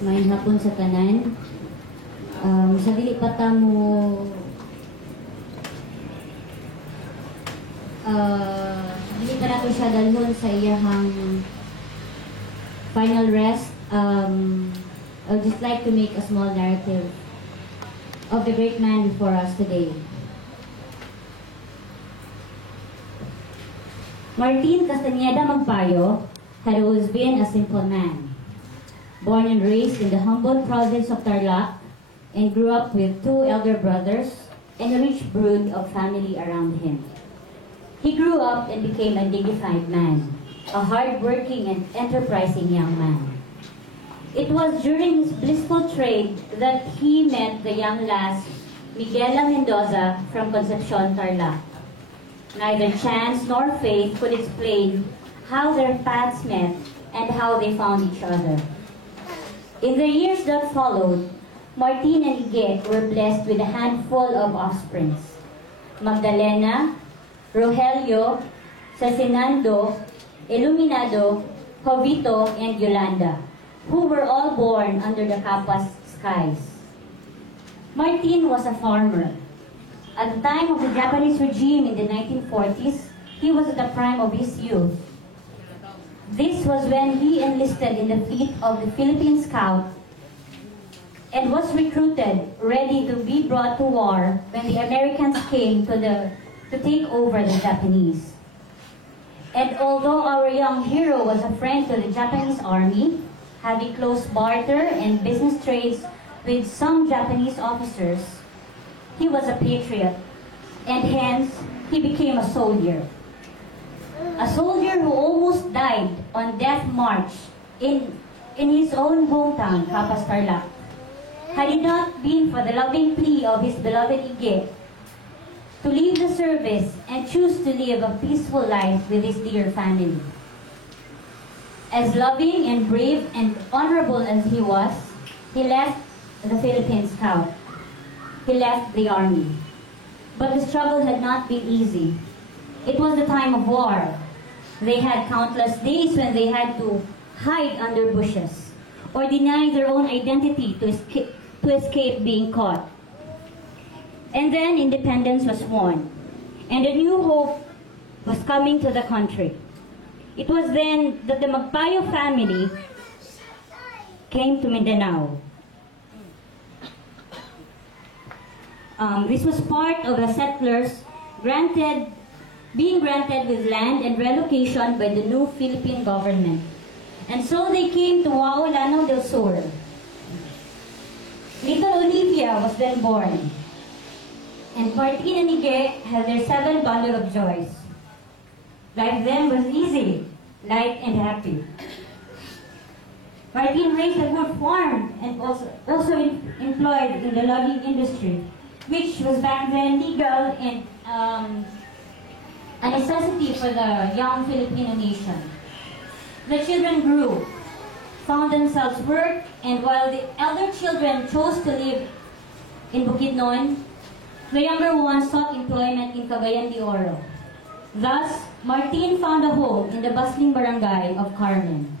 Maayong hapon sa tanan. Sa dili pa ta mo dili pa nato siya dalhon sa iyahang final rest. I would just like to make a small narrative of the great man before us today. Martin Castañeda Magpayo had always been a simple man. Born and raised in the humble province of Tarlac, and grew up with two elder brothers and a rich brood of family around him. He grew up and became a dignified man, a hard-working and enterprising young man. It was during his blissful trade that he met the young lass Miguela Mendoza from Concepcion, Tarlac. Neither chance nor fate could explain how their paths met and how they found each other. In the years that followed, Martin and Ige were blessed with a handful of offsprings: Magdalena, Rogelio, Cecinando, Iluminado, Jovito, and Yolanda, who were all born under the Capas skies. Martin was a farmer. At the time of the Japanese regime in the 1940s, he was at the prime of his youth. This was when he enlisted in the fleet of the Philippine Scout and was recruited, ready to be brought to war when the Americans came to take over the Japanese. And although our young hero was a friend to the Japanese army, having close barter and business trades with some Japanese officers, he was a patriot, and hence he became a soldier. A soldier who almost died on death march in his own hometown, Capas, Tarlac, had it not been for the loving plea of his beloved Ige to leave the service and choose to live a peaceful life with his dear family. As loving and brave and honorable as he was, he left the Philippine Scout. He left the army. But the struggle had not been easy. It was the time of war. They had countless days when they had to hide under bushes or deny their own identity to escape being caught. And then independence was won, and a new hope was coming to the country. It was then that the Magpayo family came to Mindanao. This was part of the settlers being granted with land and relocation by the new Philippine government. And so they came to Wao Lanao del Sur. Little Olivia was then born, and Martin and Ige had their 7 bundle of joys. Life then was easy, light, and happy. Martin raised a good farm and also employed in the logging industry, which was back then legal and a necessity for the young Filipino nation. The children grew, found themselves work, and while the elder children chose to live in Bukidnon, the younger ones sought employment in Cagayan de Oro. Thus, Martin found a home in the bustling barangay of Carmen.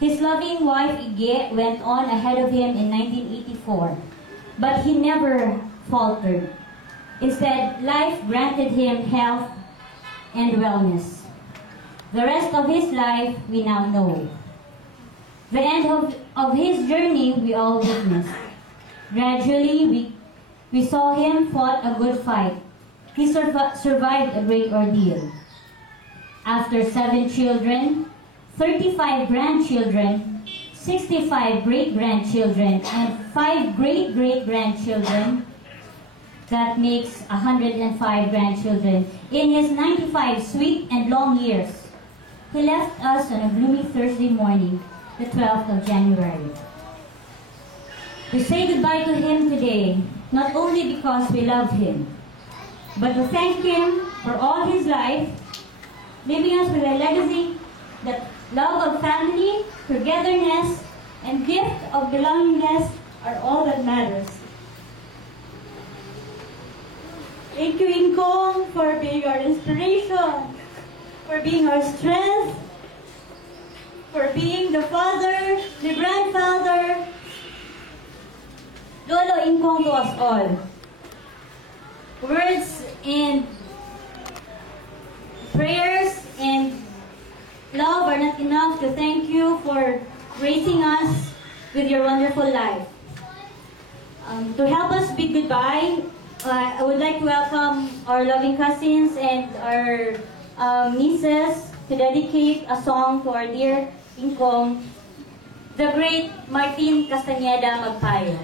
His loving wife Ige went on ahead of him in 1984, but he never faltered. Instead, life granted him health and wellness. The rest of his life we now know. The end of his journey we all witnessed. Gradually, we saw him fought a good fight. He survived a great ordeal. After 7 children, 35 grandchildren, 65 great-grandchildren, and 5 great-great-grandchildren, that makes 105 grandchildren. In his 95 sweet and long years, he left us on a gloomy Thursday morning, the 12th of January. We say goodbye to him today, not only because we love him, but to thank him for all his life, leaving us with a legacy that love of family, togetherness, and gift of belongingness are all that matters. Thank you, Ingkong, for being our inspiration, for being our strength, for being the father, the grandfather, fellow Incong to us all. Words and prayers and love are not enough to thank you for gracing us with your wonderful life. To help us bid goodbye, I would like to welcome our loving cousins and our nieces to dedicate a song to our dear Incong, the great Martin Castañeda Magpayo.